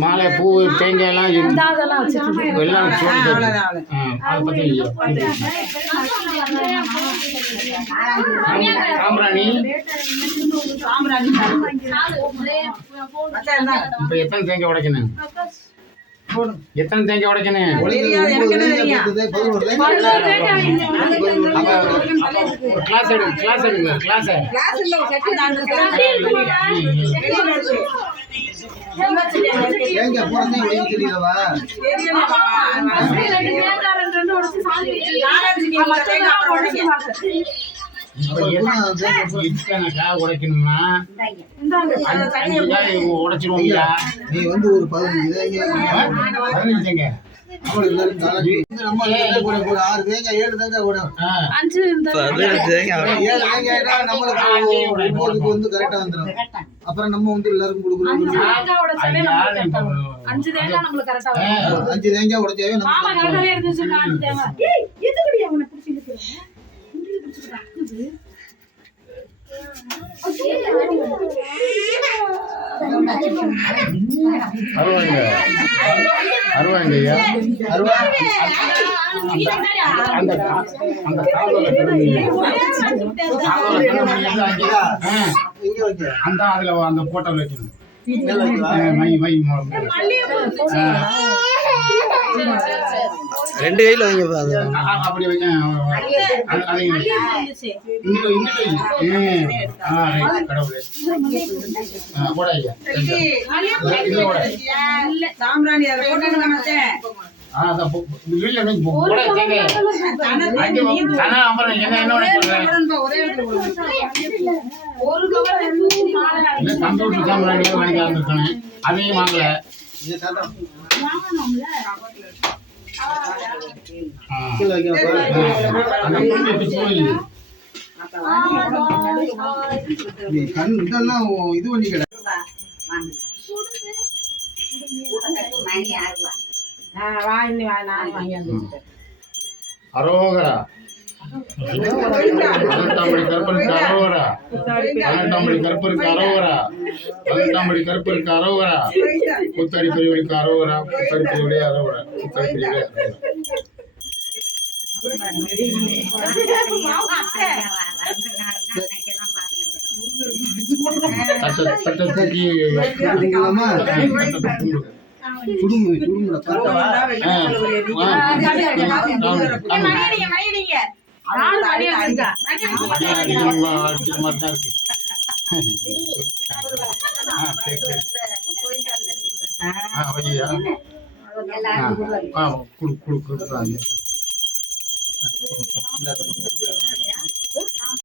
மாலை பூ தேங்காய் எல்லாம் எல்லாம் அதை பத்தி சாம்பிராணி இப்ப எத்தனை தேங்காய் உடைக்கணும் எத்தனை தேங்காய் உடைக்கணும் கிளாஸ் எடுங்க கிளாஸ் எடுங்க கிளாஸ் உடைக்கணும்னா உடைச்சிருவோம்யா நீ வந்து ஒரு 15 நம்ம 6 தேங்காய் 7 தேங்காய் கூட 5 நம்மளுக்கு வந்து கரெக்டா வந்துடும். அப்புறம் நம்ம வந்து எல்லாருக்கும் கொடுக்குறோம். 5 தேங்காய் நம்மளுக்கு கரெக்டா வரும். 5 தேங்காய் உடைச்சாவே நம்ம மாமா கரெக்டாவே இருந்துச்சு. 5 தேங்காய் ஏய் எதுக்குடி அவனை புடிச்சு நிக்குற முந்திரி புடிச்சு அக்குது அருவாங்கய்யா அந்த அதுல அந்த போட்டோ வைக்கணும். ரெண்டு கையில வைங்க அப்படி வைங்க. கம்ப்யூட்டர் சாம்பிராணியா வாங்கிக்கலாம். அதையும் வாங்கல. இதெல்லாம் இது பண்ணி அரோகரா பதினெட்டாம்படி கருப்பருக்கு அரோகரா 18ஆம்படி கருப்பருக்கு அரோகரா 18ஆம்படி கருப்பருக்கு அரோகரா புத்தடி பெரியவருக்கு அரோகரா புத்தடி பெரியவரே அரோகரா புத்தடி பெரியவரே தூக்கி குடு